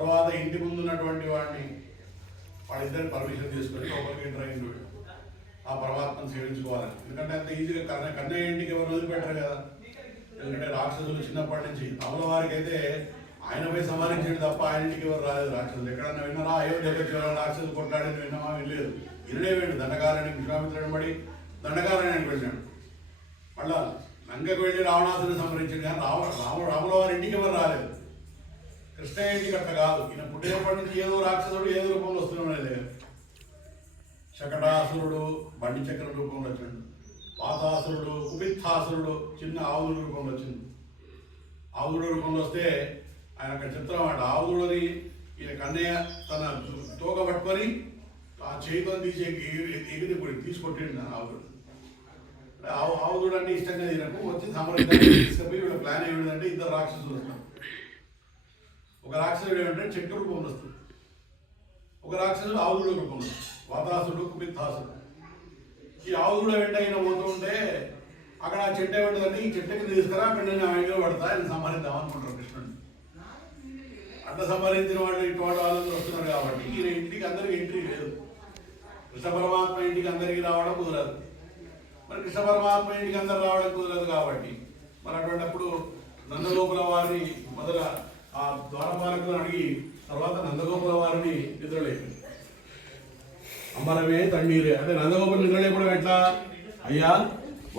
తర్వాత ఇంటి ముందు ఉన్నటువంటి వాళ్ళిద్దరిని పర్మిషన్ తీసుకొని లోపలికి ఎంటర్ అయింది ఆ పరమాత్మను సేవించుకోవాలని. ఎందుకంటే అంత ఈజీగా కన్నయ్య ఇంటికి ఎవరు వదిలిపెట్టారు కదా. ఎందుకంటే రాక్షసులు చిన్నప్పటి నుంచి రాముల వారికి అయితే ఆయన పోయి సంహరించాడు తప్ప ఆయన ఇంటికి ఎవరు రాలేదు రాక్షసులు. ఎక్కడన్నా విన్నారా? అయోధ్యకు రాక్షసులు కొట్లాడని విన్నామా? వెళ్ళలేదు. ఇరడే వెళ్ళి దండకారణ్యం విశ్వామిత్రుడు పడి దండకారణ్యానికి వెళ్ళాడు. మళ్ళా లంకకు వెళ్ళి రావణాసుని సంహరించాడు. కానీ రాముల వారి ఇంటికి ఎవరు రాలేదు. కృష్ణయ్య ఇంటికి అట్లా కాదు. ఈయన పుట్టినప్పటి నుంచి ఏదో రాక్షసుడు ఏదో రూపంలో వస్తున్నాడే. శకటాసురుడు బండి చక్రం రూపంలో వచ్చిండు. పాతాసురుడు కుపిత్తాసురుడు చిన్న ఆవుల రూపంలో వచ్చింది. ఆవుల రూపంలో వస్తే ఆయన అక్కడ చిత్రం అన్నమాట. ఆవులని ఈయన కన్నయ్య తన తోక పట్టుకొని ఆ చేతితో తీసి ఎగిరి తీసుకొట్టిండు ఆవుడు. ఆవుడు అంటే ఇష్టంగా తినకు వచ్చి సమరంగా తీసుకుపోయి వీళ్ళ ప్లాన్ ఏమిటంటే ఇద్దరు రాక్షసులు వస్తారు. ఒక రాక్షసుడు ఏమంటే చెట్టు రూపంలో వస్తుంది, ఒక రాక్షసుడు ఆవుడు రూపంలో వాతాసుడు కుపిత్తాసుడు. ఈ ఆవుడు వెంట అయినా పోతూ ఉంటే అక్కడ ఆ చెట్టు ఏమంటుందంటే ఈ చెట్టుకి తీసుకురా అక్కడ నేను ఆయన పడతా ఆయన సంహరిద్దాం అనుకుంటారు కృష్ణుడిని. అట్లా సంహరించిన వాళ్ళు ఇటువంటి వాళ్ళందరూ వస్తున్నారు కాబట్టి ఈయన ఇంటికి అందరికి ఎంట్రీ లేదు. కృష్ణ పరమాత్మ ఇంటికి అందరికీ రావడం కుదరదు. మరి కృష్ణ పరమాత్మ ఇంటికి అందరు రావడం కుదరదు కాబట్టి మరి అటువంటిప్పుడు నందగోపుల వారిని మొదల ఆ ద్వారపాలకులను అడిగి తర్వాత నందగోపుల వారిని నిద్రలేపింది. అంబరమే తండ్రిరే అంటే నందగోపుడు నిద్రలేపడం ఎట్లా? అయ్యా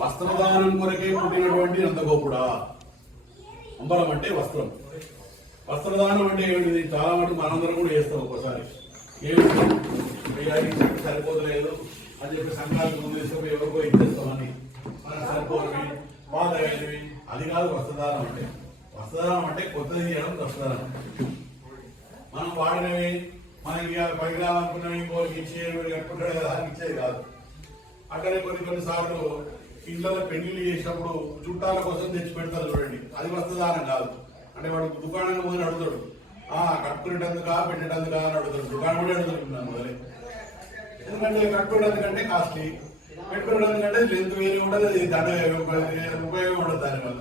వస్త్రదానం కొరకే పుట్టినటువంటి నందగోపుడా. అంబరం అంటే వస్త్రం. వస్త్రదానం అంటే ఏమిటిది? చాలా మటుకు మనందరం కూడా చేస్తాం. ఒక్కసారి ఏమిటి సరిపోతలేదు అని చెప్పి సంఘాలకు ముందు తీసుకుపోయి ఎవరికో ఇచ్చేస్తామని మనకు సరిపోవి బాధైనవి. అది కాదు వస్త్రదానం అంటే. వస్త్రదానం అంటే కొత్తది చేయడం వస్త్రదానం. మనం వాడినవి మనకి పైరాలనుకున్నవి ఇంకోరికి ఇచ్చేవి కట్టుకుంటాడు కదా, అది ఇచ్చేది కాదు. అట్లనే కొన్నిసార్లు ఇళ్ళలో పెళ్లిళ్ళు చేసినప్పుడు చుట్టాల కోసం తెచ్చి పెడతారు చూడండి, అది వస్త్రదానం కాదు. అంటే వాడు దుకాణంలో పోయి అడుగుతాడు, కట్టుకునేటందుకా పెట్టేటందుకా అని అడుగుతాడు. దుకాణం కూడా అడుగుతున్నాను మొదలే. ఎందుకంటే కట్టుకునేందుకంటే కాస్ట్లీ, పెట్టుకునేందుకంటే లెంత్ వేరే ఉండదు, అది దండ ఉపయోగం ఉండదు దానివల్ల.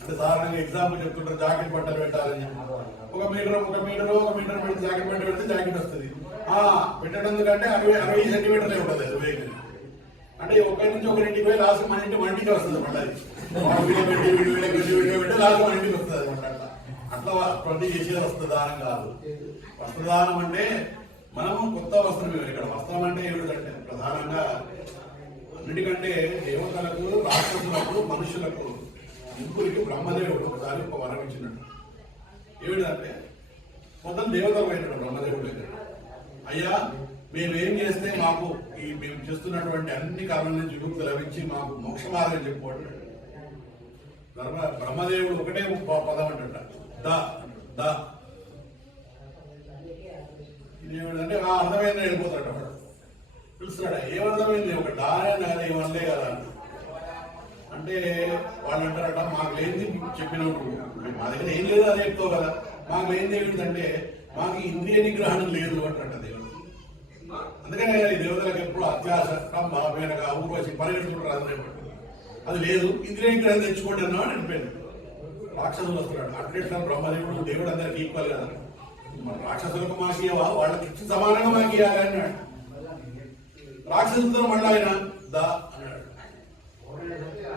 అంటే సాధారణంగా ఎగ్జాంపుల్ చెప్తుంటారు, జాకెట్ బట్టలు పెట్టాలని. ఒక మీటర్ పెట్టి జాకెట్ బట్ట పెడితే జాకెట్ వస్తుంది. పెట్టేటందుకంటే 60 సెంటీమీటర్లే ఉంటుంది అది వెహికల్. అంటే ఒకరి నుంచి ఒకరింటికి పోయి లాస్ట్ మన ఇంటి వంటికి వస్తుంది అన్నమాట. అది వీడియో పెట్టి లాస్ట్ మన ఇంటికి వస్తుంది అనమాట. అట్లా ప్రతి చేసేది వస్త్రదానం కాదు. వస్త్రదానం అంటే మనము కొత్త వస్త్రం. ఇక్కడ వస్త్రం అంటే ఏమిటంటే ప్రధానంగా అన్నిటికంటే దేవతలకు, రాక్షసులకు, మనుషులకు, ముగ్గురికి బ్రహ్మదేవుడు ఒకసారి ఒక వరం ఇచ్చినట్టు. ఏమిటంటే మొత్తం దేవతలు పోయినాడు బ్రహ్మదేవుడు దగ్గర. అయ్యా మేమేం చేస్తే మాకు ఈ మేము చేస్తున్నటువంటి అన్ని కర్మల నుంచి విముక్తి లభించి మాకు మోక్ష మార్గం చెప్పుకోండి. బ్రహ్మదేవుడు ఒకటే పదం అంట, ద. ఇదేమిటంటే అర్థమైంది వెళ్ళిపోతాడు. వాడు పిలుస్తున్నాడు, ఏమర్థమైంది? ఒక డానే ఏమనలే కదా అంటే వాళ్ళు అంటారట, మాకు లేనిది చెప్పినప్పుడు మా దగ్గర ఏం లేదు అదే చెప్తావు కదా. మాకు లేనిది ఏమిటంటే మాకు ఇంద్రియ నిగ్రహణం లేదు అంటారట దేవుడు. అందుకనే ఈ దేవతలకు ఎప్పుడు అత్యాశ, మేనక, ఊర్వశి పరిగెడుతుంటారు. అది లేదు, ఇంద్రియ నిగ్రహం తెచ్చుకోండి అన్నా అని అనిపోయింది. రాక్షసులు వస్తున్నాడు. అట్లా బ్రహ్మదేవుడు దేవుడు అందరికి ఈక్వల్ కదా. మన రాక్షసులకు మాకు ఇవ్వవా, వాళ్ళకి ఇచ్చి సమానంగా మాకు ఇవ్వాలి అన్నాడు. రాక్షసులతో మళ్ళీ ఆయన దా అన్నాడు.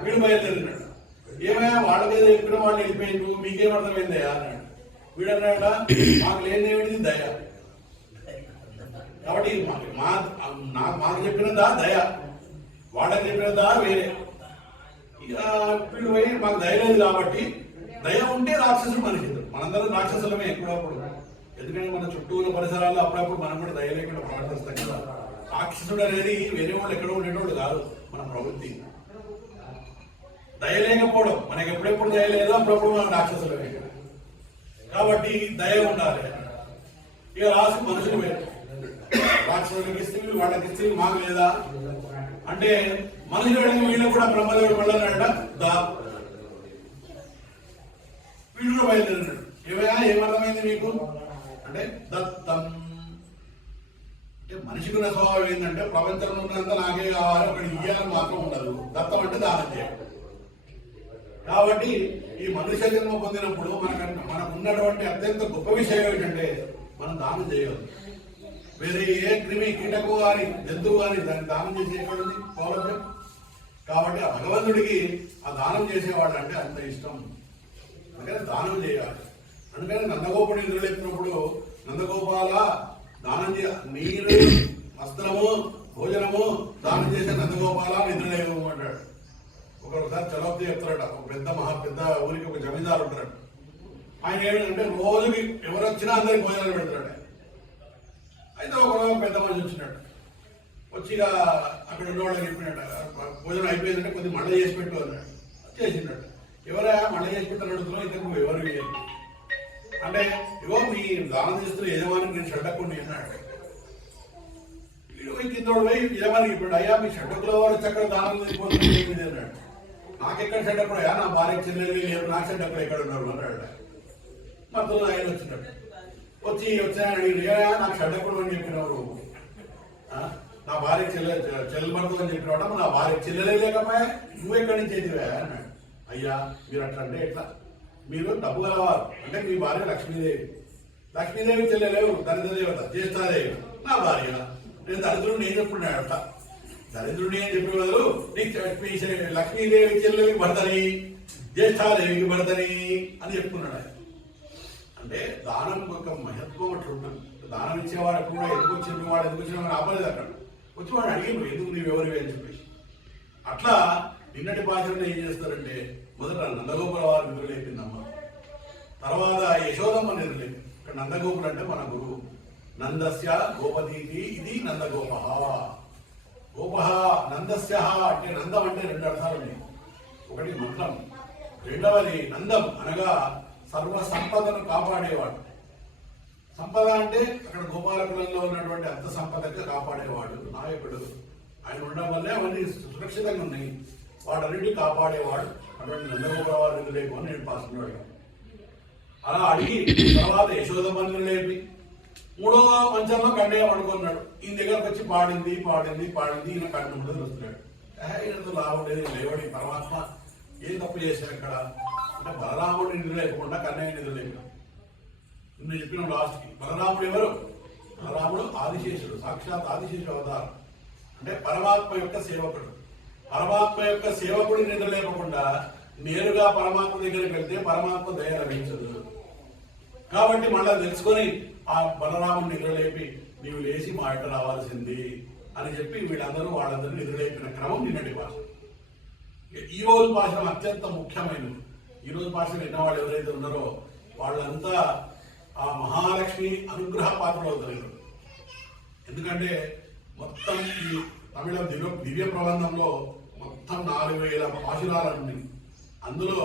వీడు బయలుదేరినాడు. ఏమయ్యా వాళ్ళ మీద చెప్పిన వాళ్ళు వెళ్ళిపోయిండు, మీకేమర్థమైందయా అన్నాడు. వీడు అన్నాడా, మాకు లేనిదేమిటి దయ. కాబట్టి మాకు చెప్పిన దా దయ, వాళ్ళకి చెప్పిన దా వేరే. ఇక వీడు పోయి మాకు దయ లేదు కాబట్టి, దయ ఉంటే రాక్షసులు మనుషులు. మనందరం రాక్షసులమే ఎప్పుడప్పుడు. ఎందుకంటే మన చుట్టూరు పరిసరాల్లో అప్పుడప్పుడు మనం కూడా దయ లేకుండా ప్రవర్తిస్తాం కదా. రాక్షసుడు అనేది వేరే వాళ్ళు ఎక్కడో ఉండేటోడు కాదు, మన ప్రవృత్తి. దయ లేకపోవడం, మనకి ఎప్పుడెప్పుడు దయ లేదో అప్పుడప్పుడు మనం రాక్షసులమే. కాబట్టి దయ ఉండాలి. ఇక రాసి మనుషులు వేరు, రాక్షసులకి ఇస్తే వాళ్ళకి ఇస్తే మాకు లేదా అంటే మనుషులు అడిగి వీళ్ళు కూడా బ్రహ్మదేవుడు వెళ్ళాడట. దా వీళ్ళు కూడా బయలుదేరినాడు. ఏమయ్యా ఏమర్థమైంది మీకు అంటే దత్తం అంటే మనిషికి ఉన్న స్వభావం ఏంటంటే ప్రపంచంలో ఉన్నంత నాకే కావాలి, ఒకటి ఇయ్యాలని మాత్రం ఉండదు. దత్తం అంటే దానం చేయడం. కాబట్టి ఈ మనుష్య జన్మ పొందినప్పుడు మనకు ఉన్నటువంటి అత్యంత గొప్ప విషయం ఏంటంటే మనం దానం చేయగలం. వేరే ఏ క్రిమి కీటకు కానీ జంతువు కానీ దాన్ని దానం చేసి ఎక్కడుంది సౌలభ్యం. కాబట్టి ఆ భగవంతుడికి ఆ దానం చేసేవాడు అంటే అంత ఇష్టం. అందుకని దానం చేయాలి. అందుకని నందగోపుడు నిద్రలేపినప్పుడు నందగోపాల దానం నీరు వస్త్రము భోజనము దానం చేసే నందగోపాల నిద్రలేవు అంటాడు. ఒకసారి చలవతి చెప్తారట, ఒక పెద్ద ఊరికి ఒక జమీందారు ఉంటాడు. ఆయన ఏంటంటే రోజుకి ఎవరు వచ్చినా అందరికి భోజనాలు పెడతాడు. అయితే ఒక పెద్ద మనిషి వచ్చినాడు. వచ్చి అక్కడ ఉన్నవాళ్ళకి చెప్పినట్ట, భోజనం అయిపోయిందంటే కొద్దిగా మళ్ళీ చేసి పెట్టు అన్నాడు. చేసినట్టు ఎవరా మళ్ళీ చేసి పెట్టాలని అడుగుతున్నావు, ఇంతకు నువ్వు ఎవరు అంటే ఇవో మీ దానం చేస్తున్న యజమానికి నేను షడ్డకుని అన్నాడు. వీడు కిందోడు పోయి యజమానికి ఇప్పుడు అయ్యా మీ షడ్డకుల వాడు చక్కగా దానం చేసిపోతుంది అన్నాడు. నాకెక్కడ షడ్డకుడు అయ్యా, నా భార్య చెల్లెలు లేరు, నా షడ్డకులు ఎక్కడ ఉన్నారు అన్నాడు. మొత్తం ఆయన వచ్చినట్టు వచ్చాయని నాకు షడ్డకుడు అని చెప్పినవాడు, నా భార్య చెల్లెబడుతుంది అని చెప్పినవాడు, నా భార్య చెల్లెలే లేకపోయా నువ్వు ఎక్కడి నుంచి ఎదివా అన్నాడు. అయ్యా మీరు అట్లా అంటే ఎట్లా, మీరు డబ్బు గలవారు అంటే మీ భార్య లక్ష్మీదేవి, లక్ష్మీదేవి చెల్లెలేవు దరిద్ర దేవత జ్యేష్ఠాదేవి, నా భార్య నేను దరిద్రుడిని ఏం చెప్పుకున్నాడు. అట్లా దరిద్రుడిని అని చెప్పే బదులు నీకు లక్ష్మీదేవి చెల్లెలకి పడతని జ్యేష్ఠాదేవికి పడతని అని చెప్పుకున్నాడు. అంటే దానం యొక్క మహత్వం అట్లా ఉంటుంది. దానం ఇచ్చేవాడు కూడా ఎందుకు వచ్చిన వాడు ఎందుకు వచ్చిన వాడు ఆపలేదు. అక్కడ వచ్చి వాడు అడిగి ఎందుకు నీవు ఎవరివి అని చెప్పేసి. అట్లా నిన్నటి భాషలో ఏం చేస్తారంటే మొదట నందగోపుల వారు నిద్రలేపిందమ్మ, తర్వాత యశోదమ్మ నిద్రలేపి. ఇక్కడ నందగోపుడు అంటే మన గురువు. నందస్య గోపదీతి ఇది నందగోప. గోప నందస్య అంటే నందం అంటే రెండు అర్థాలు ఉన్నాయి. ఒకటి మంత్రం, రెండవది నందం అనగా సర్వ సంపదను కాపాడేవాడు. సంపద అంటే అక్కడ గోపాలకులంలో ఉన్నటువంటి అంత సంపదగా కాపాడేవాడు నాయకుడు. ఆయన ఉండడం వల్లే అవన్నీ సురక్షితంగా ఉన్నాయి. వాటన్నిటినీ కాపాడేవాడు అటువంటి నందగోపుల వారిని లేపు అని నేను పాసుకున్నాడు. అలా అడిగి తర్వాత యశోదమ్మని లేపి మూడో మంచంలో కన్నయ్య పడుకున్నాడు. ఈయన దగ్గరకు వచ్చి పాడింది ఈయన కన్ను ముందు వస్తున్నాడు. ఈయనతో లాభం లేవడి పరమాత్మ ఏం తప్పు చేశారు ఇక్కడ అంటే బలరాముడు నిధులు లేకుండా కన్నయ్య నిధులు లేకుండా. నేను చెప్పిన లాస్ట్కి బలరాముడు ఎవరు? బలరాముడు ఆదిశేషుడు, సాక్షాత్ ఆదిశేషుడు అవతారం. అంటే పరమాత్మ యొక్క సేవకుడు. పరమాత్మ యొక్క సేవకుడి నిద్ర లేకుండా నేరుగా పరమాత్మ దగ్గరికి వెళ్తే పరమాత్మ దయ లభించదు. కాబట్టి మళ్ళా తెలుసుకొని ఆ బలరాముని నిద్రలేపి నీవు లేచి మా ఇంట రావాల్సింది అని చెప్పి వీళ్ళందరూ వాళ్ళందరూ నిద్రలేపిన క్రమం నిన్నటి భాష. ఈ రోజు భాష అత్యంత ముఖ్యమైనది. ఈ రోజు భాషలు విన్నవాళ్ళు ఎవరైతే ఉన్నారో వాళ్ళంతా ఆ మహాలక్ష్మి అనుగ్రహ పాత్రలు అవుతారు. ఎందుకంటే మొత్తం ఈ తమిళ దివ్య ప్రబంధంలో మొత్తం 4000 పాశురాలన్నీ. అందులో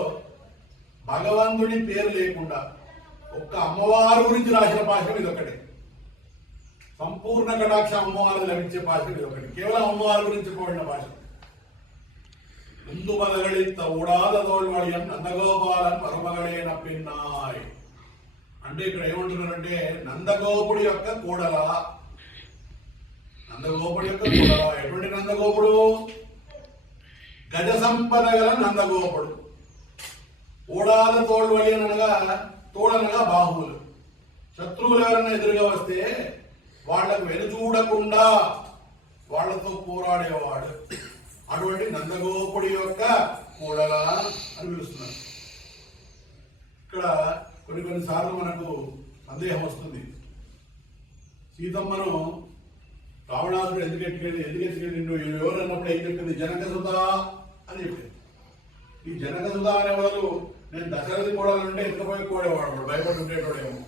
భగవంతుడి పేరు లేకుండా ఒక్క అమ్మవారి గురించి రాసిన పాశం ఇది ఒకటి. సంపూర్ణ కటాక్ష అమ్మవారు లభించే పాశం ఇది ఒకటి. కేవలం అమ్మవారి గురించి కూడిన భాష. ముందు మదగళిత ఊడాద తోల్వడియం నందగోపాలన్ పరమగళే నప్పిన్నాయ్ అంటే ఇక్కడ ఏమంటున్నారంటే నందగోపుడి యొక్క కూడల. నందగోపుడి యొక్క కూడల ఎటువంటి నందగోపుడు? గజ సంపద గల నందగోపుడు. ఊడాద తోల్వడి అనగా తోడనగా బాహువులు. శత్రువులు ఎవరైనా ఎదురుగా వస్తే వాళ్లకు వెనుచూడకుండా వాళ్లతో పోరాడేవాడు. అటువంటి నందగోపుడి యొక్క కూడల అని పిలుస్తున్నారు. ఇక్కడ కొన్నిసార్లు మనకు సందేహం వస్తుంది. సీతమ్మను రావణాసుడు ఎందుకు ఎత్తుకెళ్ళి నువ్వు ఎవరు అన్నప్పుడు ఏం చెప్పింది? జనక సుధ అని చెప్పింది. ఈ జనక సుధ అనేవాడు నేను దశరథి కూడాలంటే ఎత్తుకపోయి కూడేవాడు, భయపడి ఉండేటోడేమో.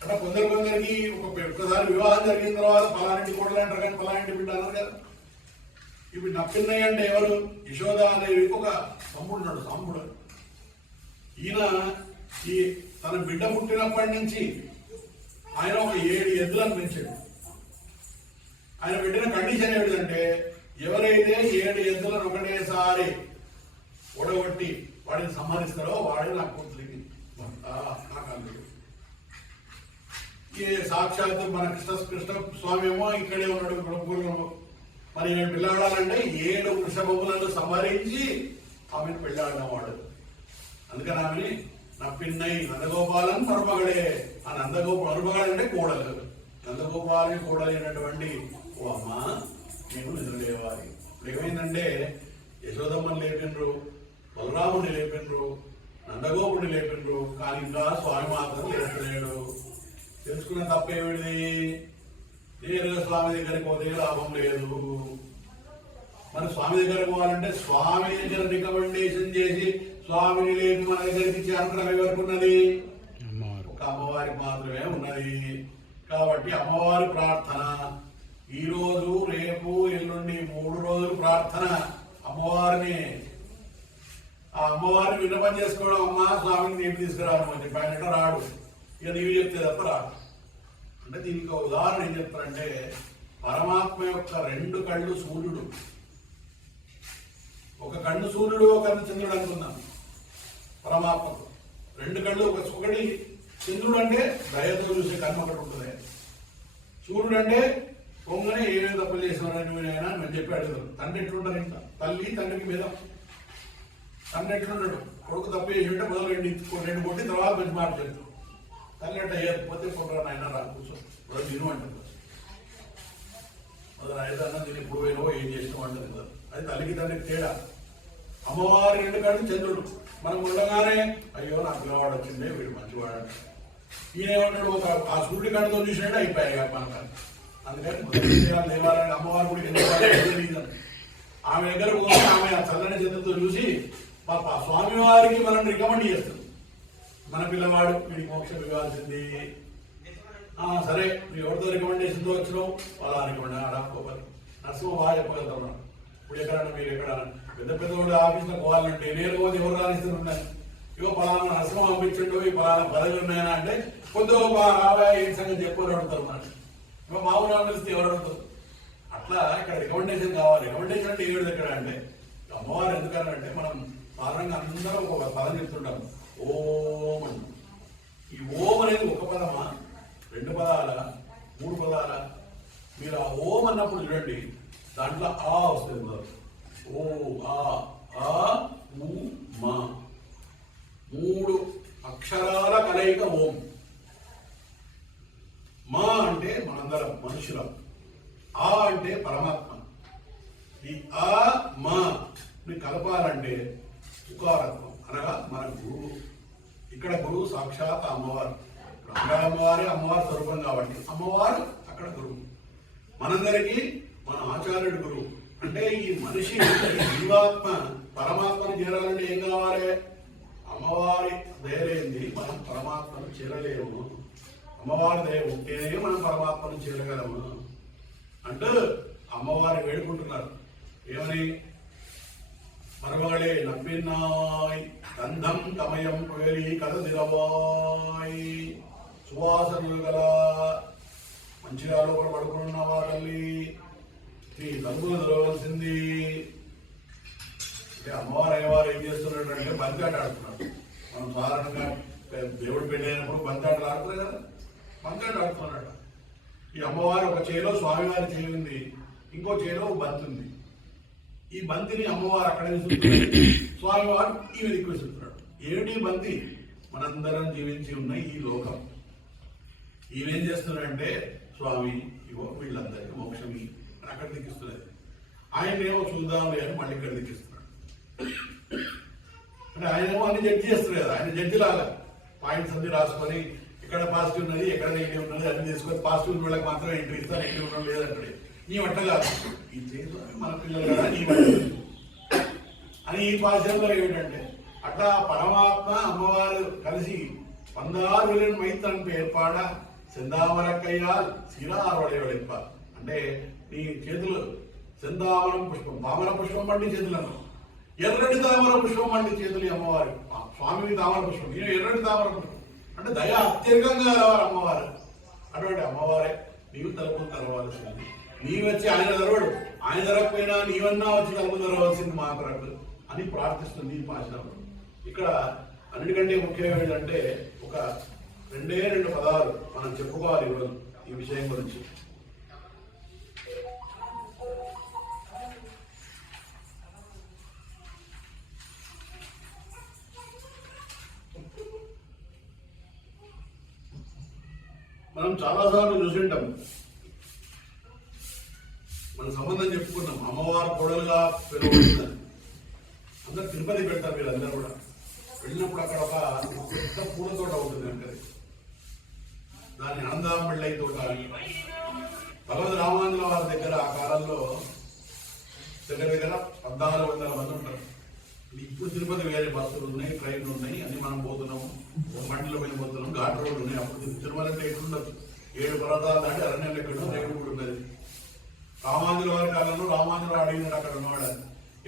అంటే కొందరికి ఒక్కసారి వివాహం జరిగిన తర్వాత పలాంటి కూడలు అంటారు కానీ పలాంటి బిడ్డ అన్నారు కదా. ఇప్పుడు నప్పిన్నయ్య అంటే ఎవరు? యశోదాదేవికి ఒక తమ్ముడున్నాడు, సాంబుడు. ఈయన ఈ తన బిడ్డ పుట్టినప్పటి నుంచి ఆయన ఒక 7 ఎద్దులను పెంచాడు. ఆయన పెట్టిన కండిషన్ ఏమిటంటే ఎవరైతే 7 ఎద్దులను ఒకటేసారి ఓడగొట్టి వాడిని సంహరిస్తాడో వాడే నా కూతురికి నాకు అందుడు. ఈ సాక్షాత్ మన కృష్ణ స్వామి ఏమో ఇక్కడే ఉన్నాడు పూర్వం. మరి నేను పిల్లవాడాలంటే 7 వృషభములను సంహరించి ఆమెను పెళ్ళాడినవాడు. అందుకని ఆమెని నప్పిన్నై నందగోపాలన్ మరుమగడే. ఆ మరుమగడు అంటే కోడలు. నందగోపాలని కోడలైనటువంటి ఓ అమ్మ నేను నిద్రలేవాలి. ఇప్పుడు ఏమైందంటే యశోదమ్మని లేపినరు, బలరాముని లేపినరు, నందగోపుడిని లేపినరు, కానీ ఇంకా స్వామి మాత్రం లేపలేడు. తెలుసుకున్న తప్పేమిటి? నేరుగా స్వామి దగ్గరికి పోతే లాభం లేదు. మరి స్వామి దగ్గరకు పోవాలంటే స్వామి దగ్గర రికమెండేషన్ చేసి స్వామిని లేపి మన దగ్గరికి ఇచ్చే అనుగ్రహం ఎవరికి ఉన్నది? ఒక అమ్మవారికి మాత్రమే ఉన్నది. కాబట్టి అమ్మవారి ప్రార్థన ఈ రోజు, రేపు, ఎల్లుండి 3 రోజులు ప్రార్థన అమ్మవారిని. ఆ అమ్మవారిని విన్నపం చేసుకోవడం, అమ్మ స్వామిని నీకు తీసుకురావడం అని చెప్పి ఆయన రాడు. ఇక నీవు చెప్తే తప్ప రాడు. అంటే దీనికి ఒక ఉదాహరణ ఏం చెప్తారంటే, పరమాత్మ యొక్క 2 కళ్ళు సూర్యుడు. ఒక కన్ను సూర్యుడు, ఒక కన్ను చంద్రుడు అనుకుందాం. పరమాత్మకు 2 కళ్ళు. ఒకటి చంద్రుడు అంటే దయతో చూసే కర్మ ఒకటి ఉంటుంది. సూర్యుడు అంటే పొంగనే ఏమేమి తప్పులు చేసినారని అని చెప్పి అడుగుతారు. తండ్రి ఎట్లుంటారు? ఇంకా తల్లి తండ్రికి మీద తండ్రి ఎట్లుంటాడు? కొడుకు తప్పు చేసి ఉంటే మొదలు 2 కొట్టి తర్వాత మంచి మాట చెప్తాడు. తల్లి అంటే ఏకపోతే కొట్టరా నాయన రా కూర్చో మొదలు తిను అంటుంది. మొదలు ఐదన్నా నేను ఇప్పుడు పోయినో ఏం చేసినావు అంటుంది కదా. అది తల్లికి తండ్రికి తేడా. అమ్మవారి 2 కళ్ళు చంద్రుడు. మనం ఉండగానే అయ్యో నా పిల్లవాడు వచ్చిందే, వీడు మంచివాడు. ఈయన ఏమంటాడు? ఆ సూర్యుడి కళ్ళతో చూసినట్టు అయిపోయాయి మనకు. అందుకని దేవాలయం అమ్మవారి గుడికి ఆమె దగ్గర పోతే ఆమె ఆ చల్లని చేతులతో చూసి మా స్వామి వారికి మనం రికమెండ్ చేస్తుంది. మన పిల్లవాడు వీడికి మోక్షం ఇవ్వాల్సింది. సరే నువ్వు ఎవరితో రికమెండేషన్తో వచ్చినావు వాళ్ళ రికమెండ్ ఆడకపోవాలి. నర్సింహ బాగా చెప్పగలుగుతాం. ఇప్పుడు ఎక్కడన్నా మీరు ఎక్కడన్నా పెద్ద పెద్ద వాళ్ళు ఆఫీస్లో పోవాలంటే నేను పోతే ఎవరు రాణిస్తున్నారు? ఇగో పలానా నర్సింహ పంపించండు, ఈ పలానా పదవి ఉన్నాయనా అంటే కొద్దిగా రాబాయ్ ఏం సంగతి చెప్పని అడుగుతారు. నాకు ఇక మామూలు తెలిస్తే ఎవరు అడుగుతారు? అట్లా ఇక్కడ రికమెండేషన్ కావాలి. రికమెండేషన్ అంటే ఏడు దగ్గర అంటే అమ్మవారు ఎందుకనంటే మనం సాధారణంగా అందరం ఒక పదం చెప్తుంటాం, ఓం అని. ఈ ఓం అనేది ఒక పదమా, 2 పదాల, 3 పదాల? మీరు ఆ ఓం అన్నప్పుడు చూడండి, దాంట్లో ఆ వస్తుంది. ఓ ఆ ఊ మా 3 అక్షరాల కలయిక ఓం. మా అంటే మనందరం మనుషులం, ఆ అంటే పరమాత్మ. ఈ ఆ మా కలపాలంటే ఉకారత్వం అనగా మన గురువు. ఇక్కడ గురువు సాక్షాత్ అమ్మవారు. అక్కడ అమ్మవారే అమ్మవారి స్వరూపం కాబట్టి అమ్మవారు అక్కడ గురువు. మనందరికీ మన ఆచార్యుడు గురువు. అంటే ఈ మనిషి జీవాత్మ పరమాత్మను చేరాలంటే ఏం కావాలి? అమ్మవారి దయలేంది మనం పరమాత్మను చేరలేము. అమ్మవారి దయ ఉంటేనే మనం పరమాత్మను చేరగలము అంటూ అమ్మవారి వేడుకుంటున్నారు. ఏమని? మరమగళే నప్పిన్నాయ్ గంధం తమయం పేరి కథ దిరవాయ్. సువాసనలు గల మంచిగా లోపల పడుకున్నావా తల్లి, నీ తలుపులు తెరవలసింది. అంటే అమ్మవారు అయ్యవారు ఏం చేస్తున్నట్టు అంటే బంతాట ఆడుతున్నారు. మనం సాధారణంగా దేవుడు పెళ్లి అయినప్పుడు బంతాటలు ఆడుతున్నారు కదా, బంతాట ఆడుతున్నాడు. ఈ అమ్మవారు ఒక చేలో స్వామివారి చేయి ఉంది, ఇంకో చేలో బంతి ఉంది. ఈ బంతిని అమ్మవారు అక్కడ విసురుతున్నాడు, స్వామివారు ఈమె దిక్కు విసురుతున్నాడు. ఏమిటి బంతి? మనందరం జీవించి ఉన్న ఈ లోకం. ఈయనేం చేస్తున్నాడంటే, స్వామి ఇగో వీళ్ళందరికీ మోక్షమి అని అక్కడ దిక్కిస్తున్నది. ఆయన ఏమో చూద్దాం అని మళ్ళీ ఇక్కడ దిక్కిస్తున్నాడు. అంటే ఆయన ఏమో అన్ని జడ్జి చేస్తారు కదా, ఆయన జడ్జి లాగా పాయింట్స్ అన్ని రాసుకొని ఎక్కడ పాజిటివ్ ఉన్నది, ఎక్కడ నెగిటివ్ ఉన్నది అన్ని తీసుకొని పాజిటివ్ వాళ్ళకి మాత్రం ఎంట్రీ ఇస్తారు, నెగిటివ్ ఉండడం లేదంటే నీ వంట కాదు, ఈ చేతిలో మన పిల్లలు కదా నీ వంట అని ఈ పాశ్యంలో ఏమిటంటే, అట్లా పరమాత్మ అమ్మవారు కలిసి 16 మైత్రం ఏర్పాడ సెందామరక్కయ్యాల్ సిరారొడెప్ప. అంటే నీ చేతులు సెందామరం పుష్పం, తామర పుష్పం పండి చేతులను, ఎర్రటి తామర పుష్పం పండి చేతులు అమ్మవారు. స్వామికి తామర పుష్పం, నేను ఎర్రటి తామర పుష్పం. అంటే దయ అత్యధికంగా రావాలి అమ్మవారు. అటువంటి అమ్మవారే నీవు తలుపులు తెరవాల్సింది. నీవు వచ్చి ఆయన తెరవడు, ఆయన తెరవకపోయినా నీవన్నా వచ్చి తలుపులు తెరవలసింది మా కొరకు అని ప్రార్థిస్తుంది ఈ భాషలో. ఇక్కడ అన్నిటికంటే ముఖ్యం ఏంటంటే, ఒక 2 పదాలు మనం చెప్పుకోవాలి ఈరోజు ఈ విషయం గురించి. మనం చాలాసార్లు చూసింటాం, మన సంబంధం చెప్పుకున్నాం, అమ్మవారు కోడలుగా పిలువబడుతుందని. అందరు తిరుపతి పెడతారు వీళ్ళందరూ కూడా. వెళ్ళినప్పుడు అక్కడ ఒక పెద్ద పూల తోట ఉంటుంది అంటే దాన్ని ఆనందాంబిళ్ళై తోట అని. భగవద్ రామానుజుల వారి దగ్గర ఆ కాలంలో దగ్గర 1400 మంది ఉంటారు. ఇప్పుడు తిరుపతి వేరే బస్సులు ఉన్నాయి, ట్రైన్లు ఉన్నాయి, అన్ని మనం పోతున్నాము, బండిలో పోయి పోతున్నాం, ఘాట్ రోడ్లు ఉన్నాయి. అప్పుడు తిరుమల అంటే ఎట్లుండదు, 7 పర్వతాలు దాటి అరణ్యం ఎక్కడో రేపు కూడా ఉన్నది. రామానుజుల వారి కాలంలో రామానుజులు అడిగినాడు అక్కడ ఉన్నవాడు,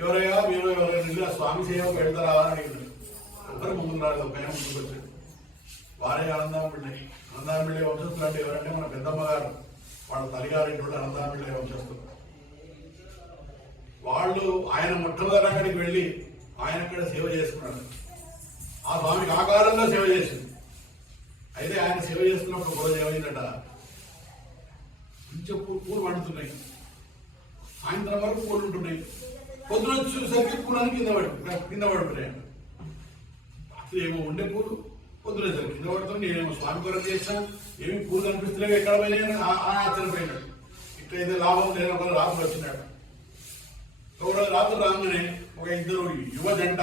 ఎవరయ్యా మీరు ఎవరైనా స్వామి సేవకు వెళ్తారా అని అడిగినాడు. ఒకరు ముందు రాదు, ఒక ఆయన ముందుకు వచ్చాడు. వారే ఆనందాంబిళ్ళై. ఆనందాంబిళ్ళై వంశస్థులు అంటే ఎవరంటే మన పెద్దమ్మ గారు, వాళ్ళ తల్లిగారింటి కూడా ఆనందాంబిళ్ళై వంశస్థులు. వాళ్ళు ఆయన మొట్టమొదటి అక్కడికి వెళ్ళి ఆయన అక్కడ సేవ చేసుకున్నాడు. ఆ స్వామికి ఆ కాలంలో సేవ చేసింది. అయితే ఆయన సేవ చేస్తున్నప్పుడు రోజు ఏమైందట, కొంచెం పూలు పండుతున్నాయి, సాయంత్రం వరకు పూలు ఉంటున్నాయి, పొద్దున వచ్చేసరికి పూలని కింద పడుతున్నాయి. అసలు ఏమో ఉండే పూలు పొద్దునేసరికి కింద పడుతుంది. నేనేమో స్వామి కొరకు చేస్తాను, ఏమి పూలు కనిపిస్తున్నాయి, ఎక్కడ పోయినాయని ఆశ్చర్యపోయినాడు. ఇట్లయితే లాభం లేని ఒక రాత్రి వచ్చినాడు. ఒక రాత్రి రాగానే ఒక 2 యువ జంట,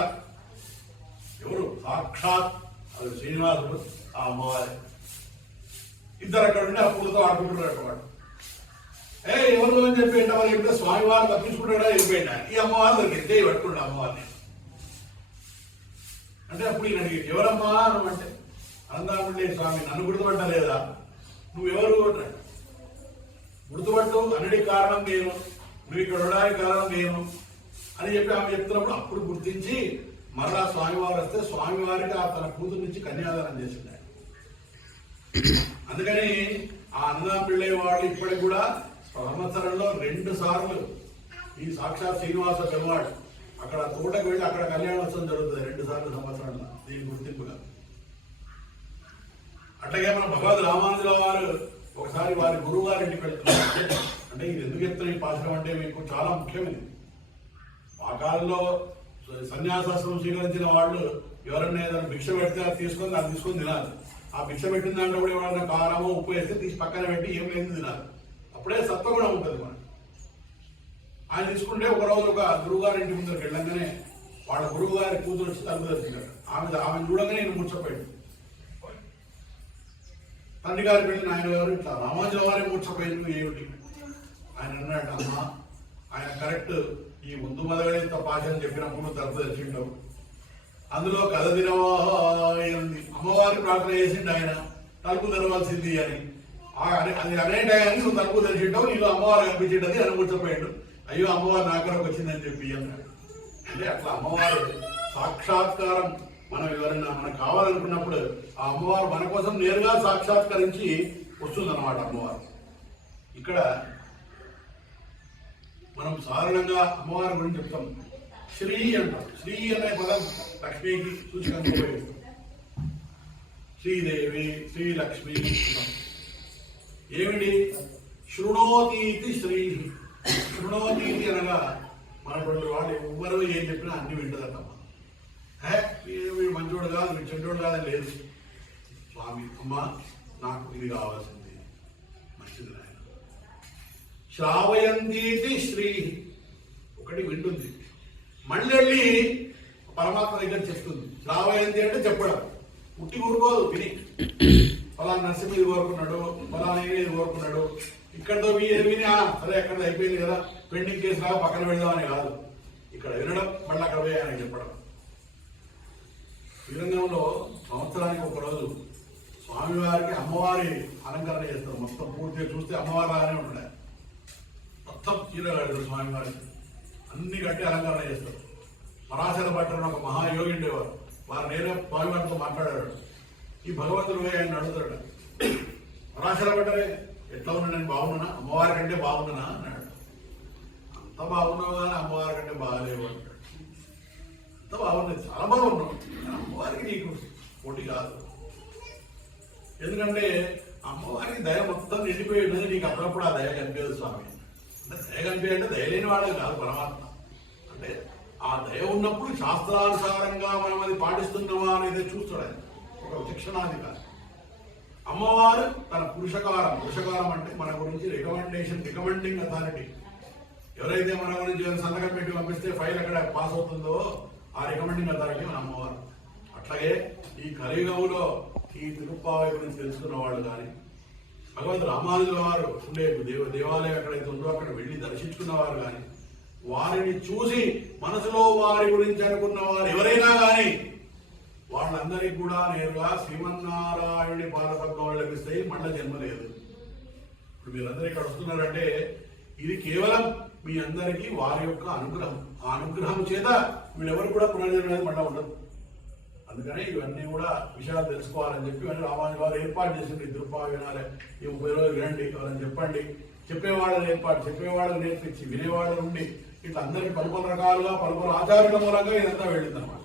ఎవరు సాక్షాత్ అది శ్రీనివాసుడు, ఆ అమ్మవారి, ఇద్దరు అక్కడ ఉండి ఆ పూలతో ఆడుకుంటున్నారు. వాడు ఎవరు అని చెప్పి వాళ్ళు చెప్తే స్వామివారు తప్పించుకుంటాడా వెళ్ళిపోయినా ఈ అమ్మవారు దొరికింది, చేయి పట్టుకుంటా అమ్మవారిని అంటే. అప్పుడు ఈయన అడిగి ఎవరమ్మా నువ్వు అంటే, ఆనందాంబిళ్ళై స్వామి, నన్ను గుర్తుపట్టలేదా, నువ్వెవరు అంటాడు. గుర్తుపట్టు అన్నిటికి కారణం నేను, నువ్వు ఇక్కడ ఉండడానికి కారణం నేను అని చెప్పి ఆమె చెప్తున్నప్పుడు అప్పుడు గుర్తించి మరలా స్వామివారు వస్తే స్వామివారికి ఆ తన కూతురు నుంచి కన్యాదానం చేసింది. అందుకని ఆ ఆనందాంబిళ్ళై వాళ్ళు ఇప్పటికి కూడా సంవత్సరంలో 2 సార్లు ఈ సాక్షాత్ శ్రీనివాస పెరుమాడు అక్కడ తోటకు వెళ్ళి అక్కడ కళ్యాణోత్సవం జరుగుతుంది 2 సార్లు సంవత్సరంలో, దీని గుర్తింపుగా. అట్లాగే మన భగవద్ రామానుజుల వారు ఒకసారి వారి గురువు గారి ఇంటికి వెళ్తున్నారు. అంటే ఇది ఎందుకు చెప్తున్నా ఈ పాఠం అంటే మీకు చాలా ముఖ్యమైనది. ఆ కాలంలో సన్యాసాశ్రమం స్వీకరించిన వాళ్ళు ఎవరన్నా ఏదైనా భిక్ష పెడితే అది తీసుకొని తినాలి. ఆ భిక్ష పెట్టిన దాంట్లో కూడా ఎవరైనా కారమో ఉప్పు వేస్తే తీసి పక్కన పెట్టి ఏం లేదు తినాలి. అప్పుడే సత్వగుణం ఉంటుంది మనకి. ఆయన తీసుకుంటే ఒకరోజు ఒక గురువుగారి ఇంటి ముందరికి వెళ్ళంగానే వాళ్ళ గురువు గారి కూతురు వచ్చి తలుపు తెరిచాడు. ఆమె చూడగానే నేను ముచ్చపోయాడు. తండ్రి గారి పెళ్లి ఆయన గారు ఇట్లా రామానుజుల వారే మూర్చపోయింది ఏమిటి ఆయన అన్నాడు. అమ్మా ఆయన కరెక్ట్ ఈ ముందు మొదలైన పాఠం చెప్పినప్పుడు తలుపు తెరిచిండవు, అందులో కథ దినవాయింది, అమ్మవారి ప్రార్థన చేసిండు ఆయన తలుపు తెరవాల్సింది అని. అది అనే టయాన్ని నువ్వు తలుపు తెరిచిండవు, నీళ్ళు అమ్మవారు కనిపించిండది అని కూర్చోపోయాడు. అయ్యో అమ్మవారు నా కొరకు వచ్చిందని చెప్పి అన్నాడు. అంటే అట్లా అమ్మవారు సాక్షాత్కారం మనం ఎవరైనా మనకు కావాలనుకున్నప్పుడు ఆ అమ్మవారు మన కోసం నేరుగా సాక్షాత్కరించి వస్తుందన్నమాట అమ్మవారు. ఇక్కడ మనం సాధారణంగా అమ్మవారి గురించి చెప్తాం, శ్రీ అంటాం. శ్రీ అనే పదం లక్ష్మికి సూచకంగా ఉపయోగిస్తాం. శ్రీదేవి, శ్రీలక్ష్మి. ఏమిటి శృణోతీతి శ్రీ. శృణోతీతి అనగా మనటువంటి వాళ్ళు ఎవ్వరూ ఏం చెప్పినా అన్ని వింటదన్నమాట. వీడు మంచోడు కాదు, వీడు చెడ్డోడు కాదని లేదు. స్వామి అమ్మ నాకు ఇది కావాల్సింది, మంచిది నాయన. శ్రావయంతీతి శ్రీ, ఒకటి వింటుంది, మళ్ళీ పరమాత్మ దగ్గర చెప్తుంది. శ్రావయంతి అంటే చెప్పడం, ఉట్టి కూరుకోదు. విని ఫలానా నరసింహ ఇది కోరుకున్నాడు, ఫలానా ఇది కోరుకున్నాడు, ఇక్కడతో విని సరే ఎక్కడ అయిపోయింది కదా పెండింగ్ కేసు లాగా పక్కన పెడదామని కాదు. ఇక్కడ వినడం మళ్ళీ అక్కడ పోయి ఆయన చెప్పడం. శ్రీరంగంలో సంవత్సరానికి ఒకరోజు స్వామివారికి అమ్మవారి అలంకరణ చేస్తారు. మొత్తం పూర్తిగా చూస్తే అమ్మవారి లాగానే ఉంటాడు. మొత్తం చీర కడతారు స్వామివారికి, అన్ని కట్టి అలంకరణ చేస్తారు. పరాశర భట్టరు ఒక మహాయోగి ఉండేవారు. వారు నేనే స్వామివారితో మాట్లాడాడు. ఈ భగవంతుడు ఆయన అడుగుతాడు, పరాశర భట్టరే ఎట్లా ఉన్నా, నేను బాగున్నానా, అమ్మవారి కంటే బాగున్నానా అన్నాడు. అంత బాగున్నావు కానీ అమ్మవారి కంటే బాగాలేవు అంటాడు. అంత బాగున్నది, చాలా బాగున్నావు, అమ్మవారికి నీకు పోటీ కాదు. ఎందుకంటే అమ్మవారికి దయ మొత్తం నిండిపోయి ఉన్నది, నీకు అప్పుడప్పుడు ఆ దయ కనిపించదు స్వామి. అంటే దయ కనిపించే అంటే దయ లేని వాడే కాదు పరమాత్మ. అంటే ఆ దయ ఉన్నప్పుడు శాస్త్రానుసారంగా మనం అది పాటిస్తున్నామా అనేది చూస్తాడు ఆయన, ఒక విచక్షణాధికారి. అమ్మవారు తన పురుషకారం అంటే మన గురించి రికమెండింగ్ అథారిటీ. ఎవరైతే మన గురించి సంతకం పెట్టి పంపిస్తే ఫైల్ ఎక్కడ పాస్ అవుతుందో ఆ రికమెండింగ్ అథారిటీ మన అమ్మవారు. అట్లాగే ఈ కలియుగంలో ఈ తిరుప్పావై గురించి తెలుసుకున్న వాళ్ళు కానీ, భగవంతు రామానుజుల వారు ఉండే దేవాలయం ఎక్కడైతే ఉందో అక్కడ వెళ్ళి దర్శించుకున్న వారు కానీ, వారిని చూసి మనసులో వారి గురించి అనుకున్న వారు ఎవరైనా కానీ వాళ్ళందరికీ కూడా నేరుగా శ్రీమన్నారాయణుడి పాదపద్మాలు లభిస్తాయి, మళ్ళా జన్మ లేదు. ఇప్పుడు మీరందరూ ఇక్కడ వస్తున్నారంటే ఇది కేవలం మీ అందరికీ వారి యొక్క అనుగ్రహం. ఆ అనుగ్రహం చేత వీళ్ళెవరు కూడా పునర్జన్మ అనేది మళ్ళా ఉండదు. అందుకని ఇవన్నీ కూడా విషయాలు తెలుసుకోవాలని చెప్పి ఇవన్నీ రామానుజు వారు ఏర్పాటు చేసింది. తిరుప్పావై వినాలి, ఈ 30 రోజులు వినండి, ఎవరైనా చెప్పండి, చెప్పేవాళ్ళని చెప్పేవాళ్ళని నేర్పించి వినేవాళ్ళ నుండి ఇట్లా అందరికీ పలుపలు రకాలుగా పలుపలు ఆచారాల మూలంగా ఇదంతా వెళ్ళింది అనమాట.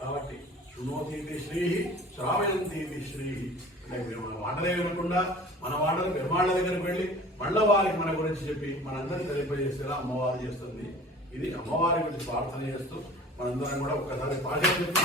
కాబట్టి శృణోతీతి శ్రీ శ్రావయంతీతి శ్రీ అంటే మీరు మన మాటలే వినకుండా మన మాటలు పెరుమాళ్ళ దగ్గరికి వెళ్ళి మళ్ళీ వారికి మన గురించి చెప్పి మనందరినీ తెలియజేసేలా అమ్మవారు చేస్తుంది. ఇది అమ్మవారి గురించి ప్రార్థన చేస్తూ మనందరం కూడా ఒక్కసారి పాఠం చెప్తూ